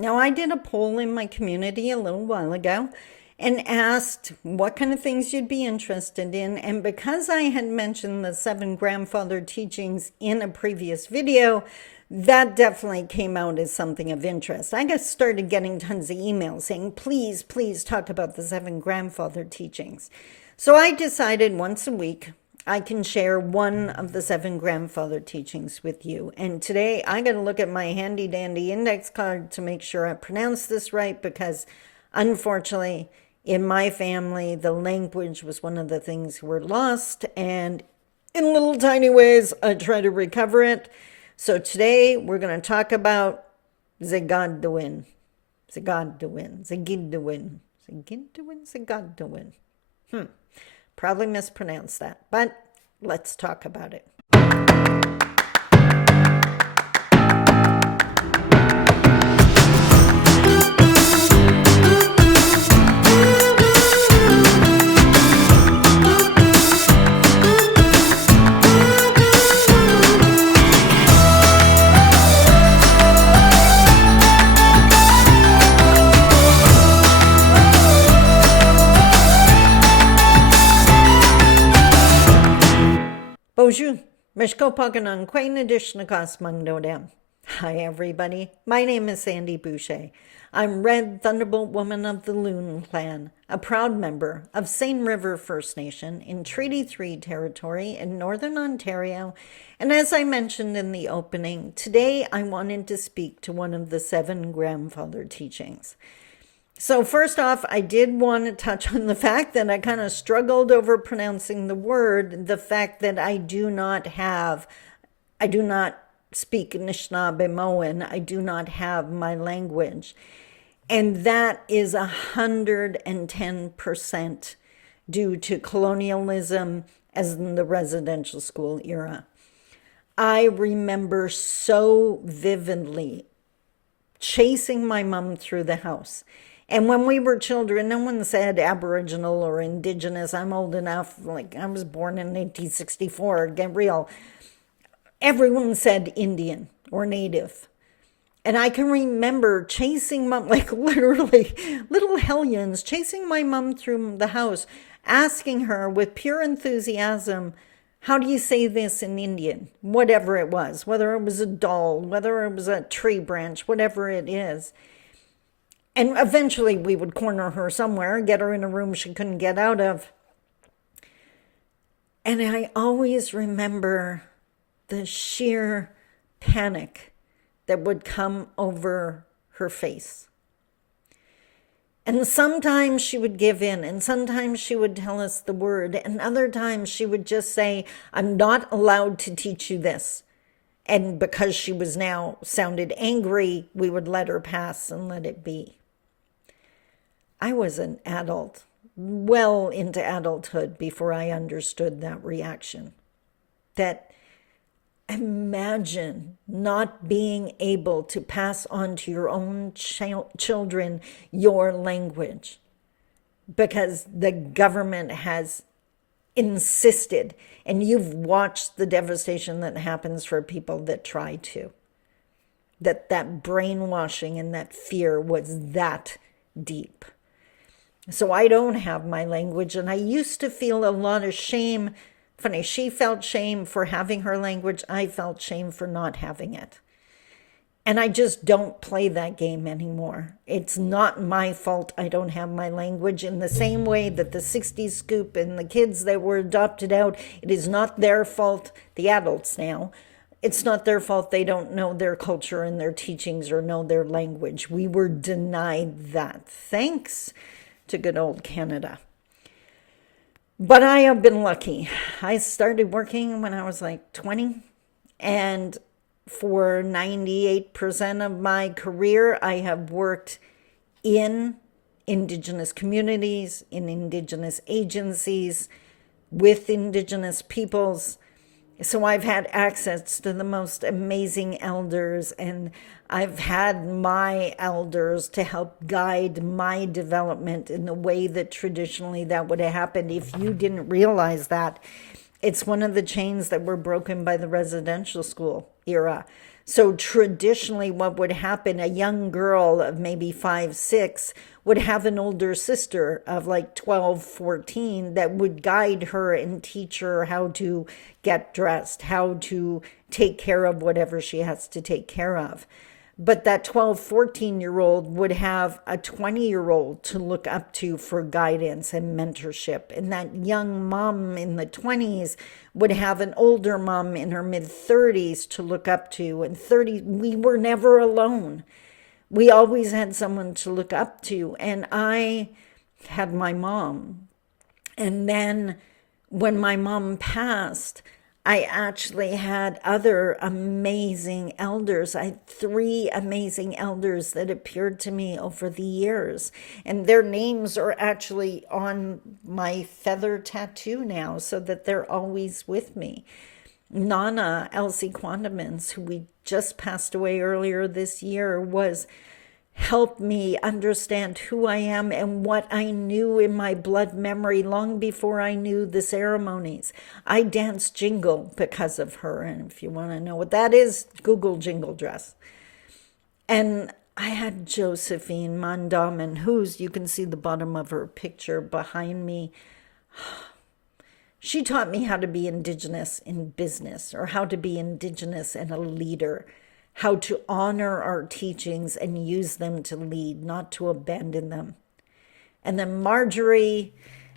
Now, I did a poll in my community a little while ago and asked what kind of things you'd be interested in. And because I had mentioned the 7 grandfather teachings in a previous video, that definitely came out as something of interest. I just started getting tons of emails saying, please, please talk about the 7 grandfather teachings. So I decided once a week I can share one of the 7 grandfather teachings with you. And today I got to look at my handy dandy index card to make sure I pronounce this right, because unfortunately in my family the language was one of the things were lost, and in little tiny ways I try to recover it. So today we're going to talk about Zaagi'idiwin. Zaagi'idiwin. Probably mispronounced that, but let's talk about it. Bonjour, Mishko Paganan, Quain Edition Mungdodam. Hi everybody, my name is Sandy Boucher. I'm Red Thunderbolt Woman of the Loon Clan, a proud member of Seine River First Nation in Treaty 3 territory in Northern Ontario. And as I mentioned in the opening, today I wanted to speak to one of the 7 grandfather teachings. So first off, I did want to touch on the fact that I kind of struggled over pronouncing the word, the fact that I do not speak Anishinaabe-Moan, I do not have my language. And that is 110% due to colonialism as in the residential school era. I remember so vividly chasing my mom through the house. And when we were children, no one said Aboriginal or Indigenous. I'm old enough, like I was born in 1964, get real. Everyone said Indian or Native. And I can remember chasing mom, like literally little hellions, chasing my mom through the house, asking her with pure enthusiasm, how do you say this in Indian? Whatever it was, whether it was a doll, whether it was a tree branch, whatever it is. And eventually we would corner her somewhere, get her in a room she couldn't get out of. And I always remember the sheer panic that would come over her face. And sometimes she would give in, and sometimes she would tell us the word, and other times she would just say, I'm not allowed to teach you this. And because she was now sounded angry, we would let her pass and let it be. I was an adult, well into adulthood, before I understood that reaction. That imagine not being able to pass on to your own children your language because the government has insisted, and you've watched the devastation that happens for people that try to. That brainwashing and that fear was that deep. So I don't have my language, and I used to feel a lot of shame. Funny, she felt shame for having her language. I felt shame for not having it. And I just don't play that game anymore. It's not my fault I don't have my language, in the same way that the 60s scoop and the kids that were adopted out, it is not their fault, the adults now. It's not their fault they don't know their culture and their teachings or know their language. We were denied that. Thanks to good old Canada. But I have been lucky. I started working when I was like 20, and for 98% of my career, I have worked in Indigenous communities, in Indigenous agencies, with Indigenous peoples. So I've had access to the most amazing elders, and I've had my elders to help guide my development in the way that traditionally that would have happened. If you didn't realize that, it's one of the chains that were broken by the residential school era. So traditionally, what would happen, a young girl of maybe 5, 6 would have an older sister of like 12, 14 that would guide her and teach her how to get dressed, how to take care of whatever she has to take care of. But that 12, 14-year-old would have a 20-year-old to look up to for guidance and mentorship. And that young mom in the 20s would have an older mom in her mid-30s to look up to. And 30, we were never alone. We always had someone to look up to. And I had my mom. And then when my mom passed, I actually had other amazing elders. I had 3 amazing elders that appeared to me over the years. And their names are actually on my feather tattoo now so that they're always with me. Nana Elsie Quandamans, who we just passed away earlier this year, was helped me understand who I am and what I knew in my blood memory long before I knew the ceremonies. I danced jingle because of her. And if you want to know what that is, Google jingle dress. And I had Josephine Mandaman, who's, you can see the bottom of her picture behind me. She taught me how to be Indigenous in business, or how to be Indigenous and a leader, how to honor our teachings and use them to lead, not to abandon them. And then Marjorie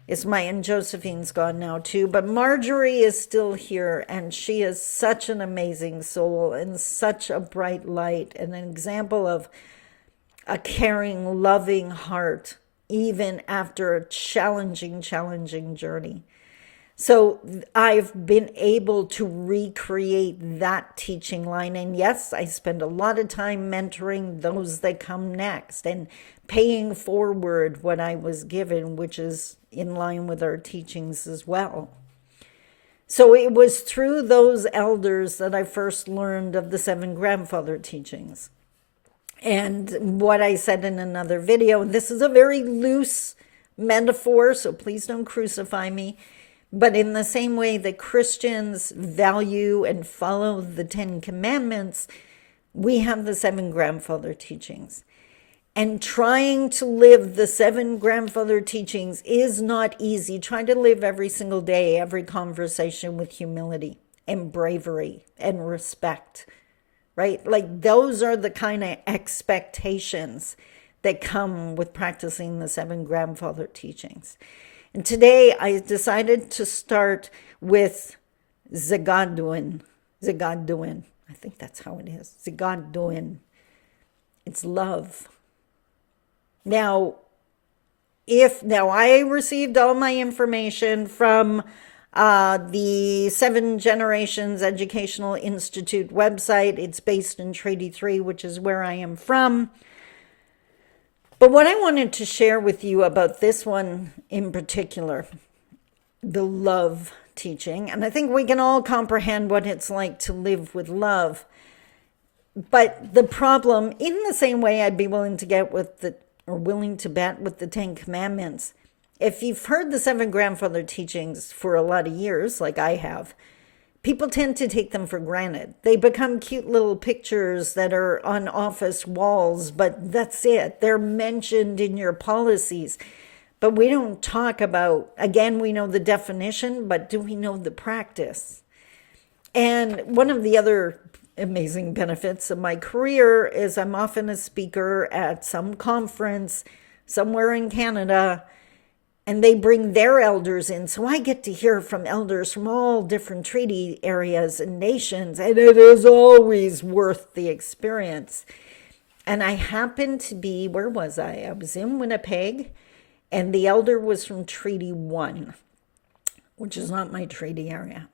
is and Josephine's gone now too, but Marjorie is still here, and she is such an amazing soul and such a bright light and an example of a caring, loving heart, even after a challenging journey. So I've been able to recreate that teaching line. And yes, I spend a lot of time mentoring those that come next and paying forward what I was given, which is in line with our teachings as well. So it was through those elders that I first learned of the 7 grandfather teachings. And what I said in another video, this is a very loose metaphor, so please don't crucify me. But in the same way that Christians value and follow the 10 Commandments, we have the 7 grandfather teachings. And trying to live the 7 grandfather teachings is not easy. Try to live every single day, every conversation with humility and bravery and respect, right? Like those are the kind of expectations that come with practicing the 7 grandfather teachings. And today I decided to start with Zaagi'idiwin. I think that's how it is. Zaagi'idiwin. It's love. Now I received all my information from the 7 Generations Educational Institute website. It's based in Treaty 3, which is where I am from. But what I wanted to share with you about this one in particular, the love teaching, and I think we can all comprehend what it's like to live with love. But the problem, in the same way I'd be willing to bet with the 10 Commandments, if you've heard the 7 grandfather teachings for a lot of years, like I have, people tend to take them for granted. They become cute little pictures that are on office walls, but that's it. They're mentioned in your policies. But we don't talk about, again, we know the definition, but do we know the practice? And one of the other amazing benefits of my career is I'm often a speaker at some conference somewhere in Canada, and they bring their elders in. So I get to hear from elders from all different treaty areas and nations, and it is always worth the experience. And I happened to be, where was I? I was in Winnipeg, and the elder was from Treaty 1, which is not my treaty area.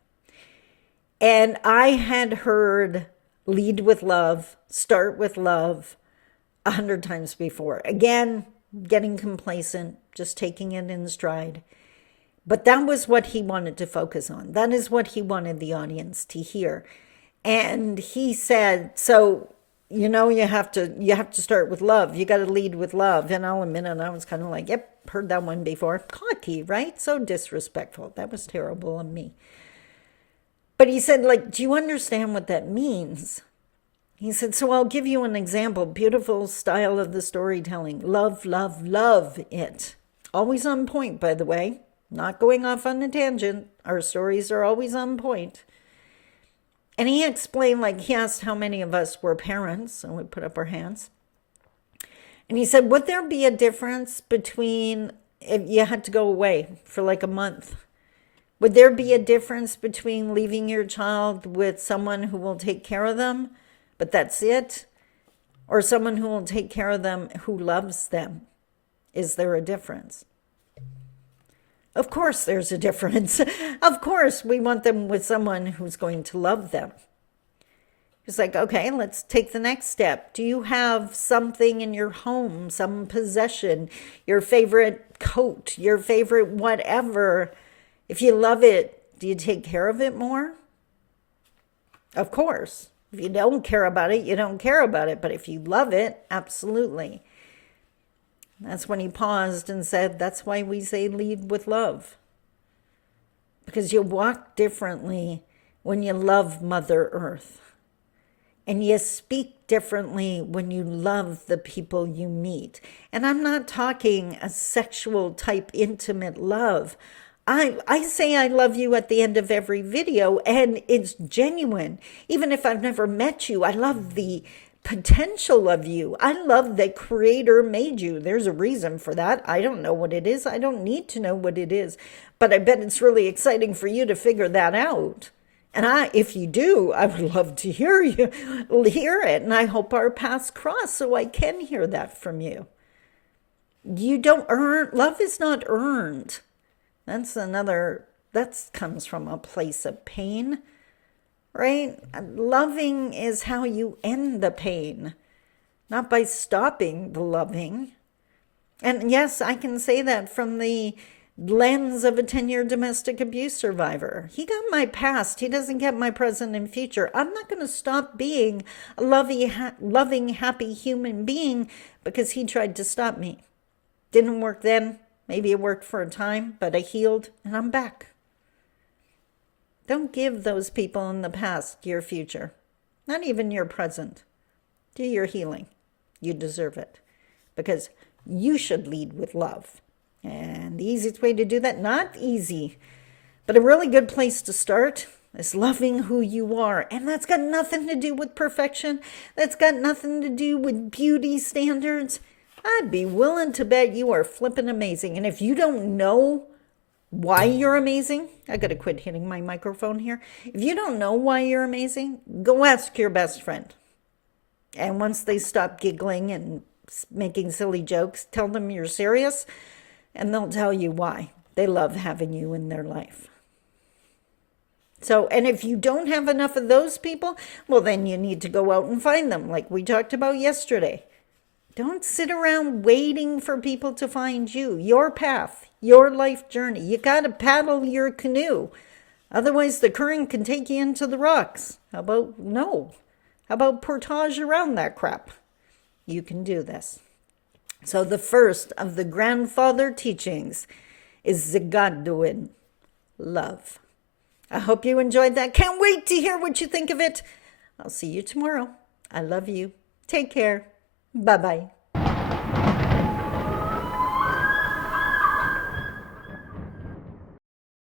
And I had heard lead with love, start with love 100 times before. Again, getting complacent, just taking it in stride. But that was what he wanted to focus on. That is what he wanted the audience to hear. And he said, so, you have to start with love. You got to lead with love. And I'll admit it, I was kind of like, yep, heard that one before. Cocky, right? So disrespectful. That was terrible of me. But he said, do you understand what that means? He said, so I'll give you an example. Beautiful style of the storytelling. Love, love, love it. Always on point, by the way. Not going off on a tangent. Our stories are always on point. And he explained, like, he asked how many of us were parents, and we put up our hands. And he said, would there be a difference between if you had to go away for like a month? Would there be a difference between leaving your child with someone who will take care of them, but that's it? Or someone who will take care of them who loves them? Is there a difference? Of course there's a difference. Of course we want them with someone who's going to love them. It's like, okay, let's take the next step. Do you have something in your home, some possession, your favorite coat, your favorite whatever? If you love it, do you take care of it more? Of course. If you don't care about it, you don't care about it. But if you love it, absolutely. That's when he paused and said, that's why we say lead with love. Because you walk differently when you love Mother Earth. And you speak differently when you love the people you meet. And I'm not talking a sexual type intimate love. I say I love you at the end of every video, and it's genuine. Even if I've never met you, I love the potential of you. I love that Creator made you. There's a reason for that. I don't know what it is. I don't need to know what it is. But I bet it's really exciting for you to figure that out. And if you do, I would love to hear it. And I hope our paths cross so I can hear that from you. You don't earn, love is not earned. That comes from a place of pain, right? Loving is how you end the pain, not by stopping the loving. And yes, I can say that from the lens of a 10-year domestic abuse survivor. He got my past. He doesn't get my present and future. I'm not going to stop being a loving, happy human being because he tried to stop me. Didn't work then. Maybe it worked for a time, but I healed and I'm back. Don't give those people in the past your future, not even your present. Do your healing. You deserve it because you should lead with love. And the easiest way to do that, not easy, but a really good place to start is loving who you are. And that's got nothing to do with perfection. That's got nothing to do with beauty standards. I'd be willing to bet you are flipping amazing. And if you don't know why you're amazing, I got to quit hitting my microphone here. If you don't know why you're amazing, go ask your best friend. And once they stop giggling and making silly jokes, tell them you're serious. And they'll tell you why. They love having you in their life. So, and if you don't have enough of those people, well, then you need to go out and find them, like we talked about yesterday. Don't sit around waiting for people to find you, your path, your life journey. You got to paddle your canoe. Otherwise, the current can take you into the rocks. How about portage around that crap? You can do this. So the first of the grandfather teachings is Zaagi'idiwin, love. I hope you enjoyed that. Can't wait to hear what you think of it. I'll see you tomorrow. I love you. Take care. Bye-bye.